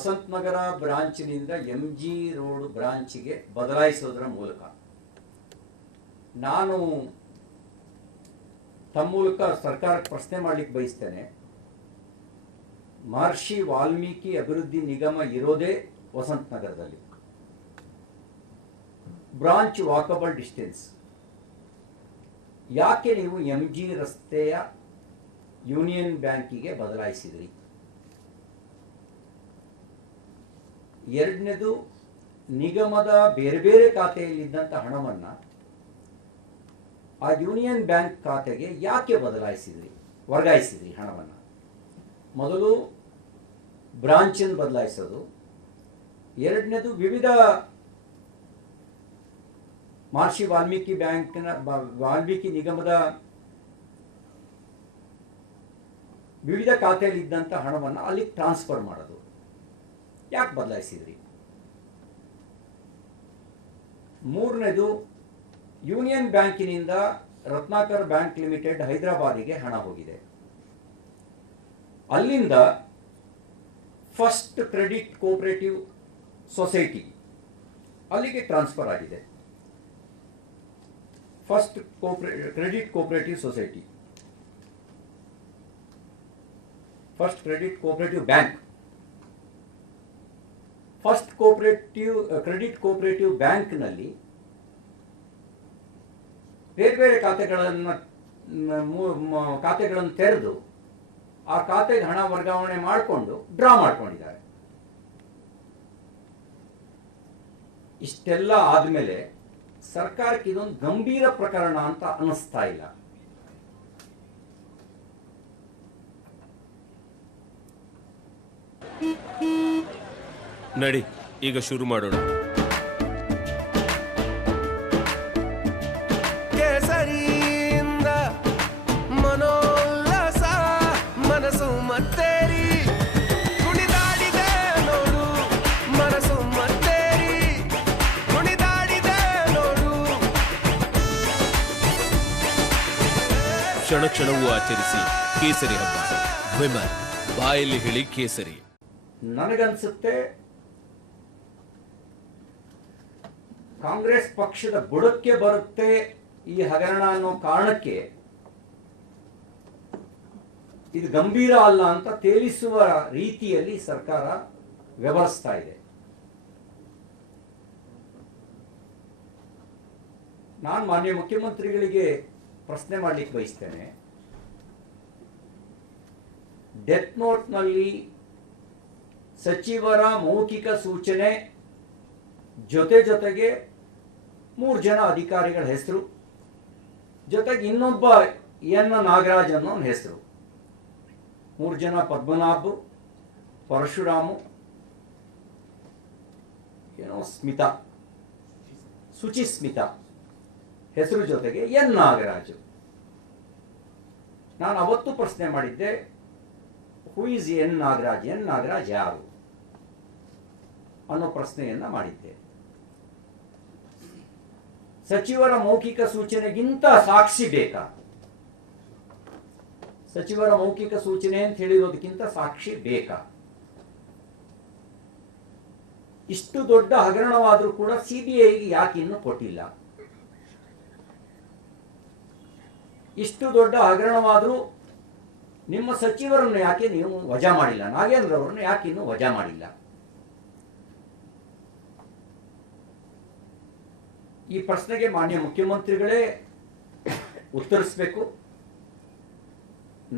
ವಸಂತ ನಗರ ಬ್ರಾಂಚ್ನಿಂದ MG road ಬ್ರಾಂಚ್ಗೆ ಬದಲಾಯಿಸೋದರ ಮೂಲಕ ನಾನು ತಮ್ಮ ಮೂಲಕ ಸರ್ಕಾರಕ್ಕೆ ಪ್ರಶ್ನೆ ಮಾಡಲಿಕ್ಕೆ ಬಯಸ್ತೇನೆ. ಮಹರ್ಷಿ ವಾಲ್ಮೀಕಿ ಅಭಿವೃದ್ಧಿ ನಿಗಮ ಇರೋದೇ ವಸಂತ ನಗರದಲ್ಲಿ, ಬ್ರಾಂಚ್ ವಾಕಬಲ್ ಡಿಸ್ಟೆನ್ಸ್. ಯಾಕೆ ನೀವು MG ರಸ್ತೆಯ ಯೂನಿಯನ್ ಬ್ಯಾಂಕಿಗೆ ಬದಲಾಯಿಸಿದ್ರಿ? ಎರಡನೇದು, ನಿಗಮದ ಬೇರೆ ಬೇರೆ ಖಾತೆಯಲ್ಲಿದ್ದಂಥ ಹಣವನ್ನು ಆ ಯೂನಿಯನ್ ಬ್ಯಾಂಕ್ ಖಾತೆಗೆ ಯಾಕೆ ವರ್ಗಾಯಿಸಿದ್ರಿ ಹಣವನ್ನು? ಮೊದಲು ಬ್ರಾಂಚನ್ನು ಬದಲಾಯಿಸೋದು, ಎರಡನೇದು ವಿವಿಧ ಮಹರ್ಷಿ ವಾಲ್ಮೀಕಿ ನಿಗಮದ ವಿವಿಧ ಖಾತೆಯಲ್ಲಿದ್ದಂಥ ಹಣವನ್ನು ಅಲ್ಲಿಗೆ ಟ್ರಾನ್ಸ್ಫರ್ ಮಾಡೋದು. ಯಾಕೆ ಬದಲಾಯಿಸಿದ್ರಿ? ಮೂರನೇದು, ಯೂನಿಯನ್ ಬ್ಯಾಂಕಿನಿಂದ ರತ್ನಾಕರ್ ಬ್ಯಾಂಕ್ ಲಿಮಿಟೆಡ್ ಹೈದರಾಬಾದಿಗೆ ಹಣ ಹೋಗಿದೆ. ಅಲ್ಲಿಂದ ಫಸ್ಟ್ ಕ್ರೆಡಿಟ್ ಕೋಆಪರೇಟಿವ್ ಸೊಸೈಟಿ ಅಲ್ಲಿಗೆ ಟ್ರಾನ್ಸ್ಫರ್ ಆಗಿದೆ. First credit cooperative society, first credit cooperative bank, first credit cooperative ಬ್ಯಾಂಕ್ನಲ್ಲಿ ಬೇರೆ ಬೇರೆ ಖಾತೆಗಳನ್ನು ತೆರೆದು ಆ ಖಾತೆಗೆ ಹಣ ವರ್ಗಾವಣೆ ಮಾಡಿಕೊಂಡು ಡ್ರಾ ಮಾಡ್ಕೊಂಡಿದ್ದಾರೆ. ಇಷ್ಟೆಲ್ಲ ಆದಮೇಲೆ ಸರ್ಕಾರಕ್ಕೆ ಇದೊಂದು ಗಂಭೀರ ಪ್ರಕರಣ ಅಂತ ಅನ್ನಿಸ್ತಾ ಇಲ್ಲ. ನಡಿ, ಈಗ ಶುರು ಮಾಡೋಣ. ಕೇಸರಿಯಿಂದ ಮನೋಲ್ಲಾಸ ಮನಸ್ಸು ಮತ್ತೇರಿ ಕುಣಿದಾಡಿದೆ ನೋಡು, ಮನಸ್ಸು ಮತ್ತೇರಿ ಕುಣಿದಾಡಿದೆ ನೋಡು. ಕ್ಷಣ ಕ್ಷಣವೂ ಆಚರಿಸಿ ಕೇಸರಿ ಹಬ್ಬ. ವಿಮಲ್ ಬಾಯಲ್ಲಿ ಹೇಳಿ ಕೇಸರಿ. ನನಗನ್ಸುತ್ತೆ ಕಾಂಗ್ರೆಸ್ ಪಕ್ಷದ ಬುಡಕ್ಕೆ ಬರುತ್ತೆ ಈ ಹಗರಣ ಅನ್ನೋ ಕಾರಣಕ್ಕೆ ಇದು ಗಂಭೀರ ಅಲ್ಲ ಅಂತ ತೇಲಿಸುವ ರೀತಿಯಲ್ಲಿ ಸರ್ಕಾರ ವ್ಯವಹರಿಸ್ತಾ ಇದೆ. ನಾನು ಮಾನ್ಯ ಮುಖ್ಯಮಂತ್ರಿಗಳಿಗೆ ಪ್ರಶ್ನೆ ಮಾಡಲಿಕ್ಕೆ ಬಯಸ್ತೇನೆ. ಡೆತ್ ನೋಟ್ನಲ್ಲಿ ಸಚಿವರ ಮೌಖಿಕ ಸೂಚನೆ ಜೊತೆಗೆ 3 ಜನ ಅಧಿಕಾರಿಗಳ ಹೆಸರು, ಜೊತೆಗೆ ಇನ್ನೊಬ್ಬ ಎನ್ ನಾಗರಾಜ್ ಅನ್ನೋ ಹೆಸರು, 3 ಜನ ಪದ್ಮನಾಭ್, ಪರಶುರಾಮು, ಸುಚಿಸ್ಮಿತಾ ಹೆಸರು ಜೊತೆಗೆ ಎನ್ ನಾಗರಾಜು. ನಾನು ಅವತ್ತು ಪ್ರಶ್ನೆ ಮಾಡಿದ್ದೆ, ಹೂ ಈಸ್ ಎನ್ ನಾಗರಾಜ್ ಯಾರು ಅನ್ನೋ ಪ್ರಶ್ನೆಯನ್ನ ಮಾಡಿದ್ದೆ. ಸಚಿವರ ಮೌಖಿಕ ಸೂಚನೆಗಿಂತ ಸಾಕ್ಷಿ ಬೇಕಾ? ಸಚಿವರ ಮೌಖಿಕ ಸೂಚನೆ ಅಂತ ಹೇಳಿರೋದಕ್ಕಿಂತ ಸಾಕ್ಷಿ ಬೇಕಾ? ಇಷ್ಟು ದೊಡ್ಡ ಹಗರಣವಾದರೂ ಕೂಡ CBIಗೆ ಯಾಕೆ ಇನ್ನೂ ಕೊಟ್ಟಿಲ್ಲ? ಇಷ್ಟು ದೊಡ್ಡ ಹಗರಣವಾದರೂ ನಿಮ್ಮ ಸಚಿವರನ್ನು ಯಾಕೆ ನೀವು ವಜಾ ಮಾಡಿಲ್ಲ? ನಾಗೇಂದ್ರ ಅವರನ್ನು ಯಾಕೆ ಇನ್ನೂ ವಜಾ ಮಾಡಿಲ್ಲ? ಈ ಪ್ರಶ್ನೆಗೆ ಮಾನ್ಯ ಮುಖ್ಯಮಂತ್ರಿಗಳೇ ಉತ್ತರಿಸಬೇಕು.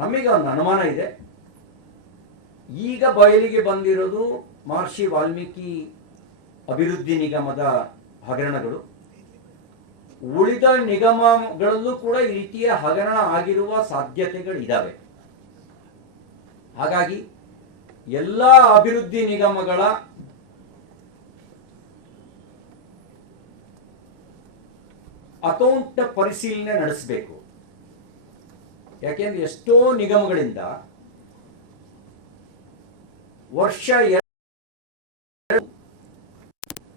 ನಮಗೆ ಒಂದು ಅನುಮಾನ ಇದೆ. ಈಗ ಬಯಲಿಗೆ ಬಂದಿರೋದು ಮಹರ್ಷಿ ವಾಲ್ಮೀಕಿ ಅಭಿವೃದ್ಧಿ ನಿಗಮದ ಹಗರಣಗಳು. ಉಳಿದ ನಿಗಮಗಳಲ್ಲೂ ಕೂಡ ಈ ರೀತಿಯ ಹಗರಣ ಆಗಿರುವ ಸಾಧ್ಯತೆಗಳಿದ್ದಾವೆ. ಹಾಗಾಗಿ ಎಲ್ಲ ಅಭಿವೃದ್ಧಿ ನಿಗಮಗಳ ಅಕೌಂಟ್ ಪರಿಶೀಲನೆ ನಡೆಸಬೇಕು. ಯಾಕೆಂದ್ರೆ ಎಷ್ಟೋ ನಿಗಮಗಳಿಂದ ವರ್ಷ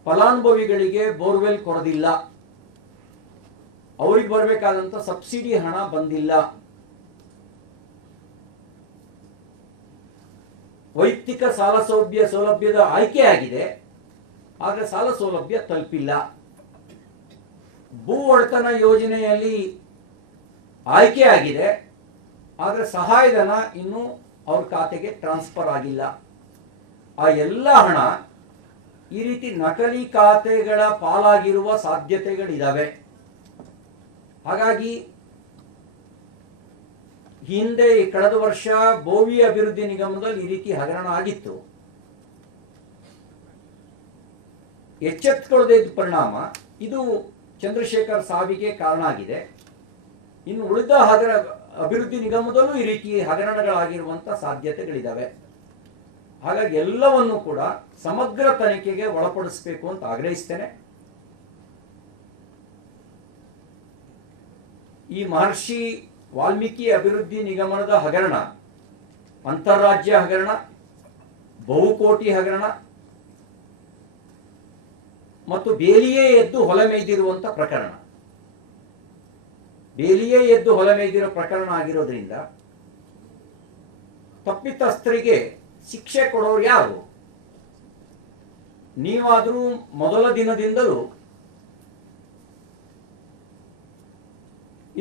ಫಲಾನುಭವಿಗಳಿಗೆ ಬೋರ್ವೆಲ್ ಕೊಡೋದಿಲ್ಲ, ಅವರಿಗೆ ಬರಬೇಕಾದಂತ ಸಬ್ಸಿಡಿ ಹಣ ಬಂದಿಲ್ಲ. ವೈಯಕ್ತಿಕ ಸಾಲ ಸೌಲಭ್ಯದ ಆಯ್ಕೆ ಆಗಿದೆ, ಆದರೆ ಸಾಲ ಸೌಲಭ್ಯ ತಲುಪಿಲ್ಲ. ಭೂ ಒಡೆತನ ಯೋಜನೆಯಲ್ಲಿ ಆಯ್ಕೆ ಆಗಿದೆ, ಆದರೆ ಸಹಾಯಧನ ಇನ್ನೂ ಅವ್ರ ಖಾತೆಗೆ ಟ್ರಾನ್ಸ್ಫರ್ ಆಗಿಲ್ಲ. ಆ ಎಲ್ಲ ಹಣ ಈ ರೀತಿ ನಕಲಿ ಖಾತೆಗಳ ಪಾಲಾಗಿರುವ ಸಾಧ್ಯತೆಗಳಿದ್ದಾವೆ. ಹಾಗಾಗಿ ಹಿಂದೆ ಕಳೆದ ವರ್ಷ ಬೋವಿ ಅಭಿವೃದ್ಧಿ ನಿಗಮದಲ್ಲಿ ಈ ರೀತಿ ಹಗರಣ ಆಗಿತ್ತು. ಎಚ್ಚೆತ್ತುಕೊಳ್ಳದೆ ಇದ್ದ ಪರಿಣಾಮ ಇದು ಚಂದ್ರಶೇಖರ್ ಸಾವಿಗೆ ಕಾರಣ ಆಗಿದೆ. ಇನ್ನು ಉಳಿದ ಅಭಿವೃದ್ಧಿ ನಿಗಮದಲ್ಲೂ ಈ ರೀತಿ ಹಗರಣಗಳಾಗಿರುವಂಥ ಸಾಧ್ಯತೆಗಳಿದ್ದಾವೆ. ಹಾಗಾಗಿ ಎಲ್ಲವನ್ನು ಕೂಡ ಸಮಗ್ರ ತನಿಖೆಗೆ ಒಳಪಡಿಸಬೇಕು ಅಂತ ಆಗ್ರಹಿಸ್ತೇನೆ. ಈ ಮಹರ್ಷಿ ವಾಲ್ಮೀಕಿ ಅಭಿವೃದ್ಧಿ ನಿಗಮದ ಹಗರಣ ಅಂತಾರಾಜ್ಯ ಹಗರಣ, ಬಹುಕೋಟಿ ಹಗರಣ ಮತ್ತು ಬೇಲಿಯೇ ಎದ್ದು ಹೊಲ ಮೇಯ್ದಿರುವಂಥ ಪ್ರಕರಣ. ಬೇಲಿಯೇ ಎದ್ದು ಹೊಲ ಮೇಯ್ದಿರೋ ಪ್ರಕರಣ ಆಗಿರೋದ್ರಿಂದ ತಪ್ಪಿತಸ್ಥರಿಗೆ ಶಿಕ್ಷೆ ಕೊಡೋರು ಯಾರು? ನೀವಾದರೂ ಮೊದಲ ದಿನದಿಂದಲೂ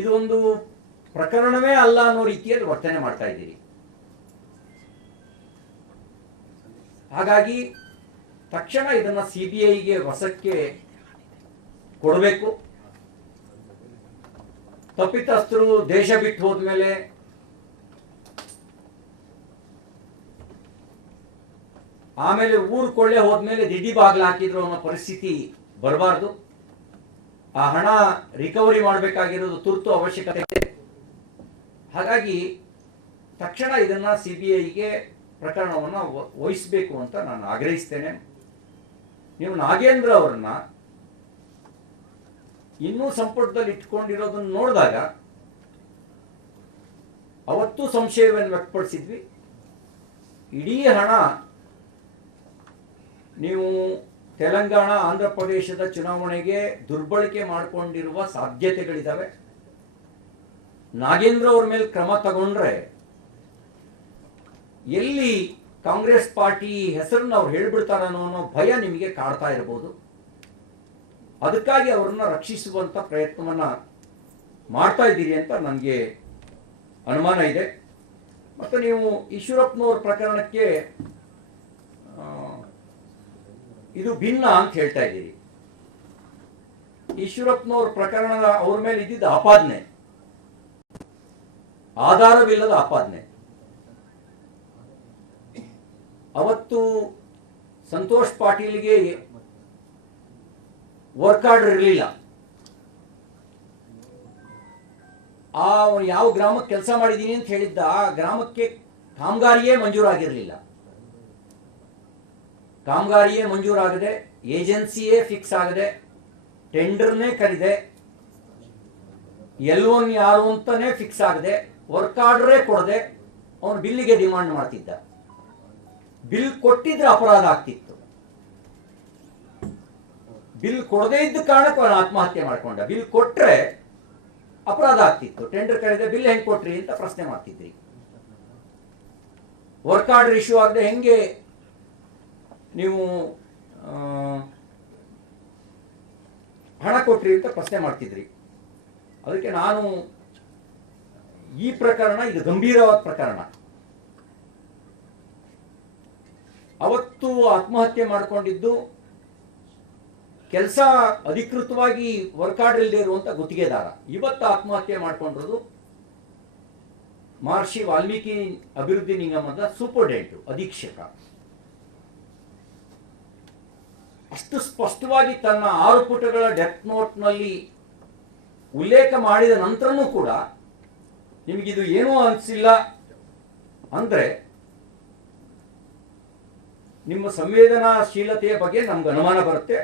ಇದು ಒಂದು ಪ್ರಕರಣವೇ ಅಲ್ಲ ಅನ್ನೋ ರೀತಿಯಲ್ಲಿ ವರ್ತನೆ ಮಾಡ್ತಾ ಇದ್ದೀರಿ. ಹಾಗಾಗಿ ತಕ್ಷಣ ಇದನ್ನು CBIಗೆ ವಶಕ್ಕೆ ಕೊಡಬೇಕು. ತಪ್ಪಿತಸ್ಥರು ದೇಶ ಬಿಟ್ಟು ಹೋದ್ಮೇಲೆ ಆಮೇಲೆ ಊರು ಕೊಳ್ಳೆ ಹೋದ್ಮೇಲೆ ದಿಢಿ ಬಾಗಿಲು ಹಾಕಿದ್ರು ಅನ್ನೋ ಪರಿಸ್ಥಿತಿ ಬರಬಾರ್ದು. ಆ ಹಣ ರಿಕವರಿ ಮಾಡಬೇಕಾಗಿರೋದು ತುರ್ತು ಅವಶ್ಯಕತೆ ಇದೆ. ಹಾಗಾಗಿ ತಕ್ಷಣ ಇದನ್ನ CBIಗೆ ಪ್ರಕರಣವನ್ನು ವಹಿಸಬೇಕು ಅಂತ ನಾನು ಆಗ್ರಹಿಸ್ತೇನೆ. ನೀವು ನಾಗೇಂದ್ರ ಅವರನ್ನ ಇನ್ನೂ ಸಂಪುಟದಲ್ಲಿ ಇಟ್ಕೊಂಡಿರೋದನ್ನು ನೋಡಿದಾಗ ಅವತ್ತು ಸಂಶಯವನ್ನು ವ್ಯಕ್ತಪಡಿಸಿದ್ವಿ. ಇಡೀ ಹಣ ನೀವು ತೆಲಂಗಾಣ ಆಂಧ್ರ ಪ್ರದೇಶದ ಚುನಾವಣೆಗೆ ದುರ್ಬಳಕೆ ಮಾಡಿಕೊಂಡಿರುವ ಸಾಧ್ಯತೆಗಳಿದ್ದಾವೆ. ನಾಗೇಂದ್ರ ಅವ್ರ ಮೇಲೆ ಕ್ರಮ ತಗೊಂಡ್ರೆ ಎಲ್ಲಿ ಕಾಂಗ್ರೆಸ್ ಪಾರ್ಟಿ ಹೆಸರನ್ನು ಅವ್ರು ಹೇಳ್ಬಿಡ್ತಾರನೋ ಅನ್ನೋ ಭಯ ನಿಮಗೆ ಕಾಡ್ತಾ ಇರಬಹುದು. ಅದಕ್ಕಾಗಿ ಅವರನ್ನ ರಕ್ಷಿಸುವಂತ ಪ್ರಯತ್ನವನ್ನ ಮಾಡ್ತಾ ಇದ್ದೀರಿ ಅಂತ ನನಗೆ ಅನುಮಾನ ಇದೆ. ಮತ್ತು ನೀವು ಈಶ್ವರಪ್ಪನವ್ರ ಪ್ರಕರಣಕ್ಕೆ ಇದು ಭಿನ್ನ ಅಂತ ಹೇಳ್ತಾ ಇದ್ದೀರಿ. ಈಶ್ವರಪ್ಪನವ್ರ ಪ್ರಕರಣದ ಅವ್ರ ಮೇಲೆ ಇದ್ದಿದ್ದ ಆಪಾದನೆ ಆಧಾರವಿಲ್ಲದ ಆಪಾದನೆ. ಅವತ್ತು ಸಂತೋಷ್ ಪಾಟೀಲ್ಗೆ ವರ್ಕ್ ಆರ್ಡರ್ ಇರಲಿಲ್ಲ. ಯಾವ ಗ್ರಾಮಕ್ಕೆ ಕೆಲಸ ಮಾಡಿದ್ದೀನಿ ಅಂತ ಹೇಳಿದ್ದ ಆ ಗ್ರಾಮಕ್ಕೆ ಕಾಮಗಾರಿಯೇ ಮಂಜೂರಾಗಿರಲಿಲ್ಲ. ಕಾಮಗಾರಿಯೇ ಮಂಜೂರಾಗದೆ, ಏಜೆನ್ಸಿಯೇ ಫಿಕ್ಸ್ ಆಗದೆ, ಟೆಂಡರ್ನೇ ಕರೆದೆ, L1 ಯಾರು ಅಂತಾನೆ ಫಿಕ್ಸ್ ಆಗದೆ, ವರ್ಕ್ ಆರ್ಡರೇ ಕೊಡದೆ ಅವನು ಬಿಲ್ಲಿಗೆ ಡಿಮಾಂಡ್ ಮಾಡ್ತಿದ್ದ. ಬಿಲ್ ಕೊಟ್ಟಿದ್ರೆ ಅಪರಾಧ ಆಗ್ತಿತ್ತು. ಬಿಲ್ ಕೊಡದೇ ಇದ್ದ ಕಾರಣಕ್ಕೆ ಅವನು ಆತ್ಮಹತ್ಯೆ ಮಾಡ್ಕೊಂಡ. ಬಿಲ್ ಕೊಟ್ರೆ ಅಪರಾಧ ಆಗ್ತಿತ್ತು. ಟೆಂಡರ್ ಕರೆದೆ, ಬಿಲ್ ಹೆಂಗೆ ಕೊಟ್ರಿ ಅಂತ ಪ್ರಶ್ನೆ ಮಾಡ್ತಿದ್ರಿ. ವರ್ಕ್ ಆರ್ಡರ್ ಇಶ್ಯೂ ಆಗದೆ ಹೆಂಗೆ ನೀವು ಹಣ ಕೊಟ್ರಿ ಅಂತ ಪ್ರಶ್ನೆ ಮಾಡ್ತಿದ್ರಿ. ಅದಕ್ಕೆ ನಾನು ಈ ಪ್ರಕರಣ ಇದು ಗಂಭೀರವಾದ ಪ್ರಕರಣ. ಅವತ್ತು ಆತ್ಮಹತ್ಯೆ ಮಾಡಿಕೊಂಡಿದ್ದು ಕೆಲಸ ಅಧಿಕೃತವಾಗಿ ವರ್ಕ್ ಆರ್ಡರ್ ಇಲ್ಲದೆ ಇರುವಂತ ಗುತ್ತಿಗೆದಾರ. ಇವತ್ತು ಆತ್ಮಹತ್ಯೆ ಮಾಡಿಕೊಂಡಿರೋದು ಮಹರ್ಷಿ ವಾಲ್ಮೀಕಿ ಅಭಿವೃದ್ಧಿ ನಿಗಮದ ಸೂಪರ್ಡೆಂಟು, ಅಧೀಕ್ಷಕ. ಅಷ್ಟು ಸ್ಪಷ್ಟವಾಗಿ ತನ್ನ 6 ಪುಟಗಳ ಡೆತ್ ನೋಟ್ನಲ್ಲಿ ಉಲ್ಲೇಖ ಮಾಡಿದ ನಂತರನೂ ಕೂಡ ನಿಮಗಿದು ಏನೂ ಅನಿಸಿಲ್ಲ ಅಂದರೆ ನಿಮ್ಮ ಸಂವೇದನಾಶೀಲತೆಯ ಬಗ್ಗೆ ನಮ್ಗೆ ಅನುಮಾನ ಬರುತ್ತೆ.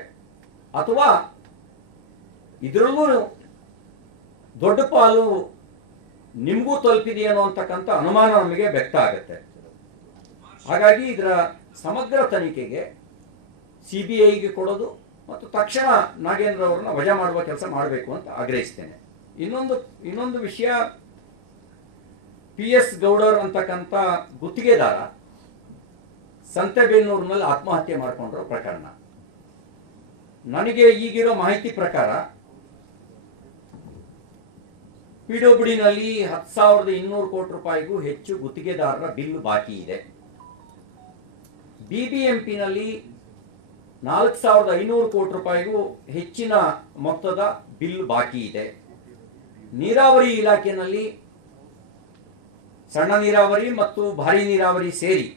ಅಥವಾ ಇದರಲ್ಲೂ ದೊಡ್ಡ ಪಾಲು ನಿಮಗೂ ತಲುಪಿದೆಯೇನೋ ಅಂತಕ್ಕಂಥ ಅನುಮಾನ ನಮಗೆ ವ್ಯಕ್ತ ಆಗುತ್ತೆ. ಹಾಗಾಗಿ ಇದರ ಸಮಗ್ರ ತನಿಖೆಗೆ CBIಗೆ ಕೊಡೋದು ಮತ್ತು ತಕ್ಷಣ ನಾಗೇಂದ್ರ ಅವರನ್ನ ವಜಾ ಮಾಡುವ ಕೆಲಸ ಮಾಡಬೇಕು ಅಂತ ಆಗ್ರಹಿಸ್ತೇನೆ. ಇನ್ನೊಂದು ವಿಷಯ, PS ಗೌಡರ್ ಅಂತಕ್ಕಂಥ ಗುತ್ತಿಗೆದಾರ ಸಂತೆಬೆನ್ನೂರಿನಲ್ಲಿ ಆತ್ಮಹತ್ಯೆ ಮಾಡಿಕೊಂಡಿರೋ ಪ್ರಕರಣ. ನನಗೆ ಈಗಿರೋ ಮಾಹಿತಿ ಪ್ರಕಾರ ಪಿಡಬ್ಲ್ಯೂಡಿನಲ್ಲಿ 10,200 ಕೋಟಿ ರೂಪಾಯಿಗೂ ಹೆಚ್ಚು ಗುತ್ತಿಗೆದಾರರ ಬಿಲ್ ಬಾಕಿ ಇದೆ. ಬಿಬಿಎಂಪಿನಲ್ಲಿ 4,500 ಕೋಟಿ ರೂಪಾಯಿಗೂ ಹೆಚ್ಚಿನ ಮೊತ್ತದ ಬಿಲ್ ಬಾಕಿ ಇದೆ. ನೀರಾವರಿ ಇಲಾಖೆಯಲ್ಲಿ ಸಣ್ಣ ನೀರಾವರಿ ಮತ್ತು ಭಾರಿ ನೀರಾವರಿ ಸೇರಿ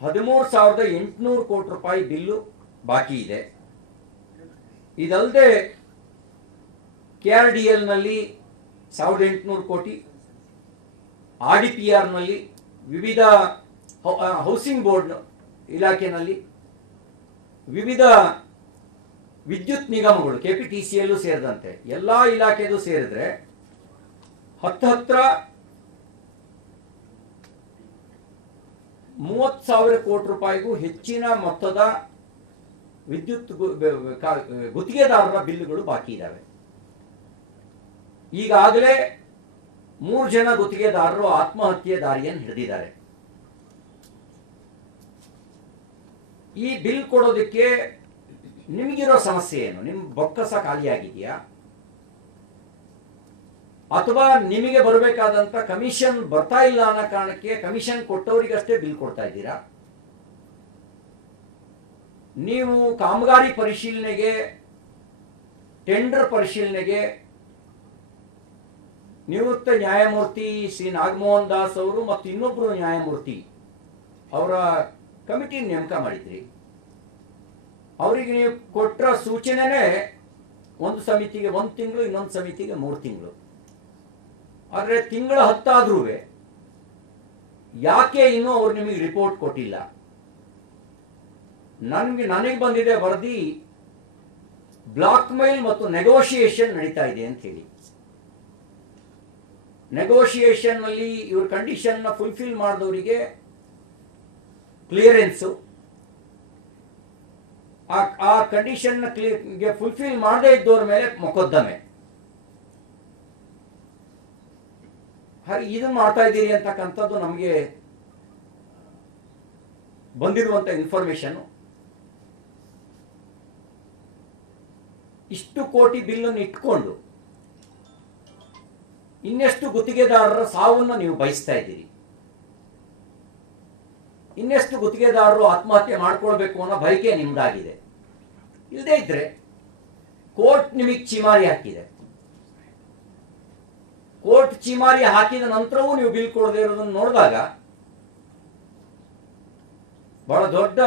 13,800 ಕೋಟಿ ರೂಪಾಯಿ ಬಿಲ್ಲು ಬಾಕಿ ಇದೆ. ಇದಲ್ಲದೆ KRDLನಲ್ಲಿ 1,800 ಕೋಟಿ, RDPRನಲ್ಲಿ ವಿವಿಧ ಹೌಸಿಂಗ್ ಬೋರ್ಡ್ ಇಲಾಖೆಯಲ್ಲಿ ವಿವಿಧ ವಿದ್ಯುತ್ ನಿಗಮಗಳು KPTCLೂ ಸೇರಿದಂತೆ ಎಲ್ಲ ಇಲಾಖೆದು ಸೇರಿದ್ರೆ ಹತ್ರ 30,000 ಕೋಟಿ ರೂಪಾಯಿಗೂ ಹೆಚ್ಚಿನ ಮೊತ್ತದ ವಿದ್ಯುತ್ ಗುತ್ತಿಗೆದಾರರ ಬಿಲ್ಲುಗಳು ಬಾಕಿ ಇದ್ದಾವೆ. ಈಗಾಗಲೇ 3 ಜನ ಗುತ್ತಿಗೆದಾರರು ಆತ್ಮಹತ್ಯೆ ದಾರಿಯನ್ನು ಹಿಡಿದಿದ್ದಾರೆ. ಈ ಬಿಲ್ ಕೊಡೋದಕ್ಕೆ ನಿಮಗಿರೋ ಸಮಸ್ಯೆ ಏನು? ನಿಮ್ಮ ಬೊಕ್ಕಸ ಖಾಲಿಯಾಗಿದೆಯಾ, ಅಥವಾ ನಿಮಗೆ ಬರಬೇಕಾದಂತ ಕಮಿಷನ್ ಬರ್ತಾ ಇಲ್ಲ ಅನ್ನೋ ಕಾರಣಕ್ಕೆ ಕಮಿಷನ್ ಕೊಟ್ಟವರಿಗಷ್ಟೇ ಬಿಲ್ ಕೊಡ್ತಾ ಇದ್ದೀರಾ? ನೀವು ಕಾಮಗಾರಿ ಪರಿಶೀಲನೆಗೆ, ಟೆಂಡರ್ ಪರಿಶೀಲನೆಗೆ ನಿವೃತ್ತ ನ್ಯಾಯಮೂರ್ತಿ ಶ್ರೀ ನಾಗಮೋಹನ್ ದಾಸ್ ಅವರು ಮತ್ತು ಇನ್ನೊಬ್ಬರು ನ್ಯಾಯಮೂರ್ತಿ ಅವರ ಕಮಿಟಿ ನೇಮಕ ಮಾಡಿದ್ರಿ. ಅವರಿಗೆ ನೀವು ಕೊಟ್ಟ ಸೂಚನೆನೇ ಒಂದು ಸಮಿತಿಗೆ 1 ತಿಂಗಳು, ಇನ್ನೊಂದು ಸಮಿತಿಗೆ 3 ತಿಂಗಳು. ಆದರೆ ತಿಂಗಳ 10 ಆದ್ರೂ ಯಾಕೆ ಇನ್ನೂ ಅವ್ರು ನಿಮಗೆ ರಿಪೋರ್ಟ್ ಕೊಟ್ಟಿಲ್ಲ? ನನಗೆ ಬಂದಿದೆ ವರದಿ, ಬ್ಲಾಕ್ ಮೇಲ್ ಮತ್ತು ನೆಗೋಷಿಯೇಷನ್ ನಡೀತಾ ಇದೆ ಅಂತ ಹೇಳಿ. ನೆಗೋಷಿಯೇಷನ್ ನಲ್ಲಿ ಇವ್ರ ಕಂಡೀಷನ್ ನ ಫುಲ್ಫಿಲ್ ಮಾಡಿದವರಿಗೆ ಕ್ಲಿಯರೆನ್ಸು, ಆ ಕಂಡೀಷನ್ ಗೆ ಫುಲ್ಫಿಲ್ ಮಾಡದೇ ಇದ್ದವ್ರ ಮೇಲೆ ಮೊಕದ್ದಮೆ. ಹಾಗೆ ಇದನ್ನು ಮಾಡ್ತಾ ಇದ್ದೀರಿ ಅಂತಕ್ಕಂಥದ್ದು ನಮಗೆ ಬಂದಿರುವಂತ ಇನ್ಫಾರ್ಮೇಶನ್. ಇಷ್ಟು ಕೋಟಿ ಬಿಲ್ಲನ್ನು ಇಟ್ಕೊಂಡು ಇನ್ನೆಷ್ಟು ಗುತ್ತಿಗೆದಾರರ ಸಾವನ್ನು ನೀವು ಬಯಸ್ತಾ ಇದ್ದೀರಿ? ಇನ್ನೆಷ್ಟು ಗುತ್ತಿಗೆದಾರರು ಆತ್ಮಹತ್ಯೆ ಮಾಡ್ಕೊಳ್ಬೇಕು ಅನ್ನೋ ಬಯಕೆ ನಿಮ್ದಾಗಿದೆ. ಇಲ್ಲದೇ ಇದ್ರೆ ಕೋರ್ಟ್ ನಿಮಗೆ ಚಿಮಾರಿ ಹಾಕಿದೆ. ಕೋರ್ಟ್ ಚಿಮಾರಿ ಹಾಕಿದ ನಂತರವೂ ನೀವು ಬಿಲ್ ಕೊಡದೇ ಇರೋದನ್ನು ನೋಡಿದಾಗ ಬಹಳ ದೊಡ್ಡ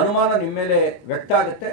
ಅನುಮಾನ ನಿಮ್ಮ ಮೇಲೆ ವ್ಯಕ್ತ ಆಗುತ್ತೆ.